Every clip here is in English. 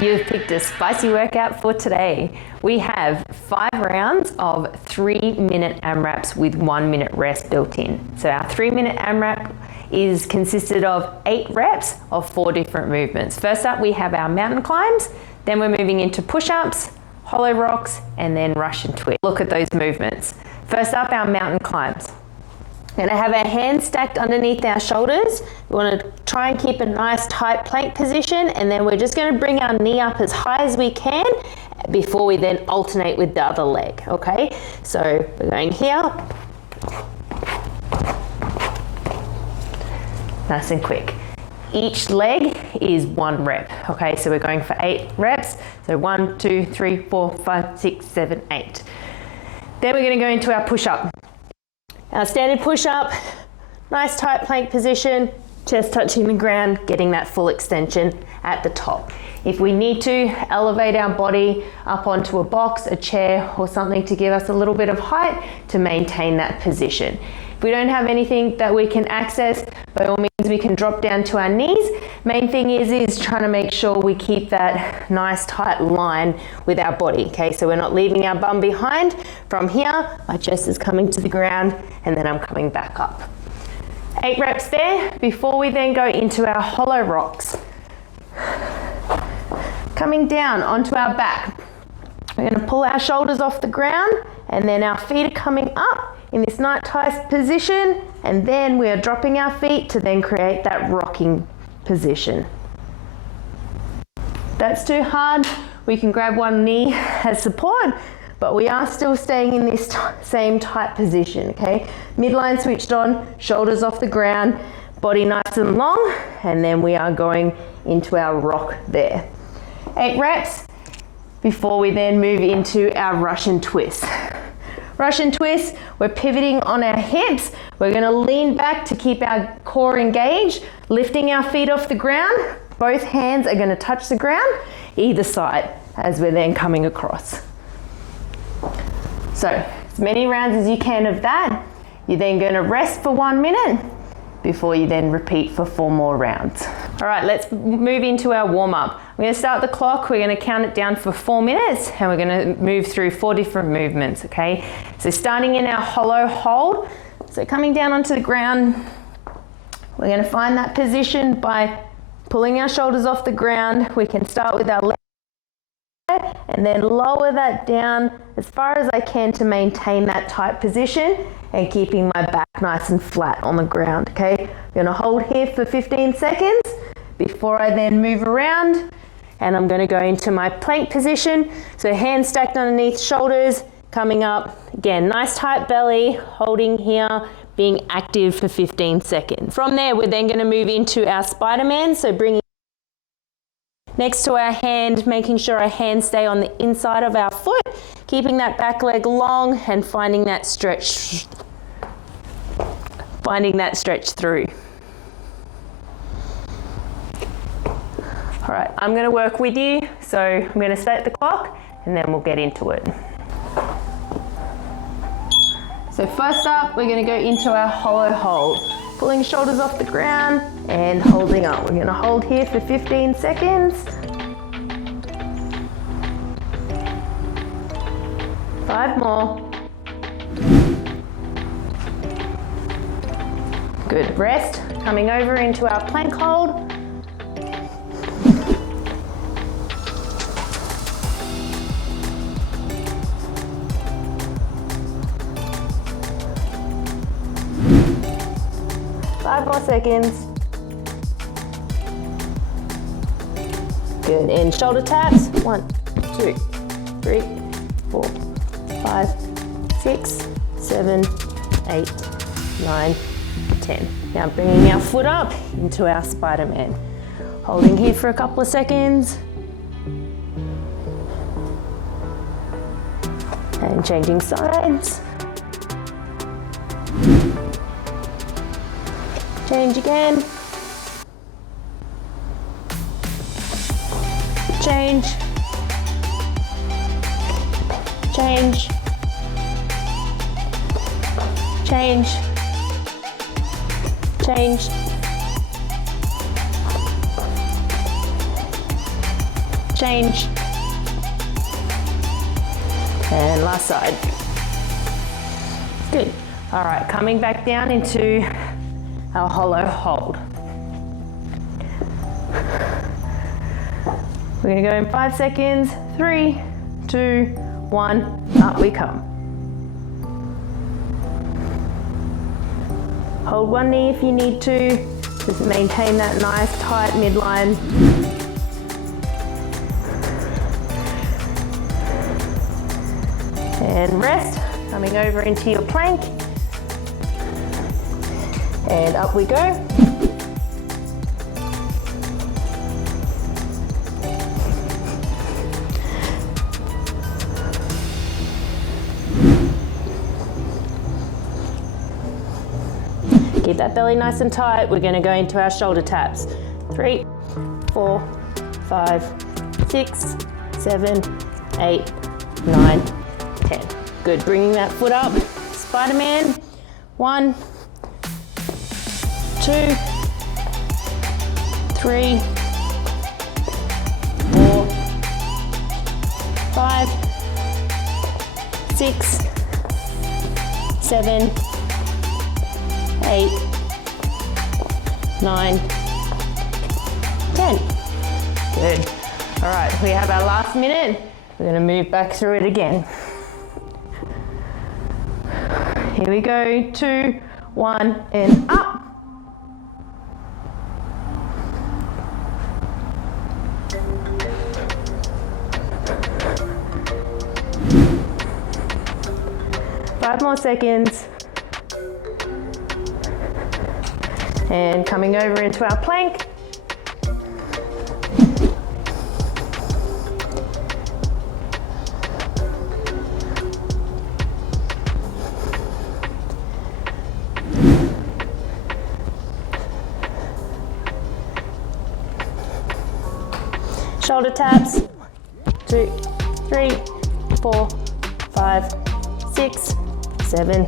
You've picked a spicy workout for today. We have 5 rounds of 3-minute AMRAPs with 1-minute rest built in. So our 3-minute AMRAP is consisted of 8 reps of 4 different movements. First up, we have our mountain climbs, then we're moving into push-ups, hollow rocks, and then Russian twist. Look at those movements. First up, our mountain climbs. We're going to have our hands stacked underneath our shoulders. We want to try and keep a nice tight plank position, and then we're just going to bring our knee up as high as we can before we then alternate with the other leg, okay? So we're going here. Nice and quick. Each leg is 1 rep, okay? So we're going for 8 reps. So 1, 2, 3, 4, 5, 6, 7, 8. Then we're going to go into our push-up. Our standard push-up, nice tight plank position, chest touching the ground, getting that full extension at the top. If we need to elevate our body up onto a box, a chair, or something to give us a little bit of height to maintain that position. If we don't have anything that we can access, by all means we can drop down to our knees. Main thing is trying to make sure we keep that nice tight line with our body, okay? So we're not leaving our bum behind. From here, my chest is coming to the ground and then I'm coming back up. 8 reps there before we then go into our hollow rocks. Coming down onto our back. We're going to pull our shoulders off the ground and then our feet are coming up in this nice tight position, and then we are dropping our feet to then create that rocking position. If that's too hard, we can grab one knee as support, but we are still staying in this same tight position, okay? Midline switched on, shoulders off the ground, body nice and long, and then we are going into our rock there. 8 reps before we then move into our Russian twist. Russian twist, we're pivoting on our hips. We're going to lean back to keep our core engaged, lifting our feet off the ground. Both hands are going to touch the ground, either side, as we're then coming across. So, as many rounds as you can of that. You're then going to rest for 1 minute before you then repeat for 4 more rounds. All right, let's move into our warm-up. We're going to start the clock, we're going to count it down for 4 minutes, and we're going to move through 4 different movements, okay? So starting in our hollow hold, so coming down onto the ground, we're going to find that position by pulling our shoulders off the ground. We can start with our left and then lower that down as far as I can to maintain that tight position and keeping my back nice and flat on the ground, okay? I'm going to hold here for 15 seconds before I then move around, and I'm going to go into my plank position. So hands stacked underneath shoulders, coming up. Again, nice tight belly, holding here, being active for 15 seconds. From there, we're then going to move into our Spider-Man. So bringing next to our hand, making sure our hands stay on the inside of our foot, keeping that back leg long and finding that stretch through. All right, I'm going to work with you. So I'm going to start the clock and then we'll get into it. So first up, we're going to go into our hollow hold. Pulling shoulders off the ground and holding up. We're going to hold here for 15 seconds. 5 more. Good. Rest. Coming over into our plank hold. Five more seconds. Good. And shoulder taps. 1, 2, 3, 4, 5, 6, 7, 8, 9, 10. Now bringing our foot up into our Spider-Man. Holding here for a couple of seconds. And changing sides. Change again. Change. Change. Change. Change. change. And last side. Good. All right, coming back down into our hollow hold. We're gonna go in 5 seconds. 3, 2, 1, up we come. Hold one knee if you need to. Just maintain that nice tight midline. And rest, coming over into your plank. And up we go. Keep that belly nice and tight. We're going to go into our shoulder taps. 3, 4, 5, 6, 7, 8, 9, 10. Good. Bringing that foot up. Spider-Man. 1, 2, 3, 4, 5, 6, 7, 8, 9, 10. Good. All right, we have our last minute. We're going to move back through it again. Here we go. 2, 1, and up. Five more seconds. And coming over into our plank. Shoulder taps. 2, 3, 4, 5, 6, 7,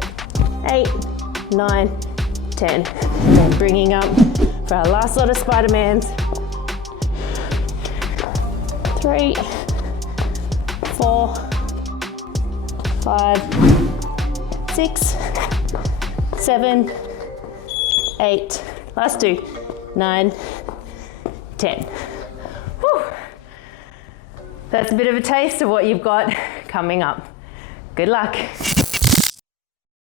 8, 9, 10. And then bringing up for our last lot of Spider-Mans. 3, 4, 5, 6, 7, 8. Last 2. 9, 10. Whew. That's a bit of a taste of what you've got coming up. Good luck.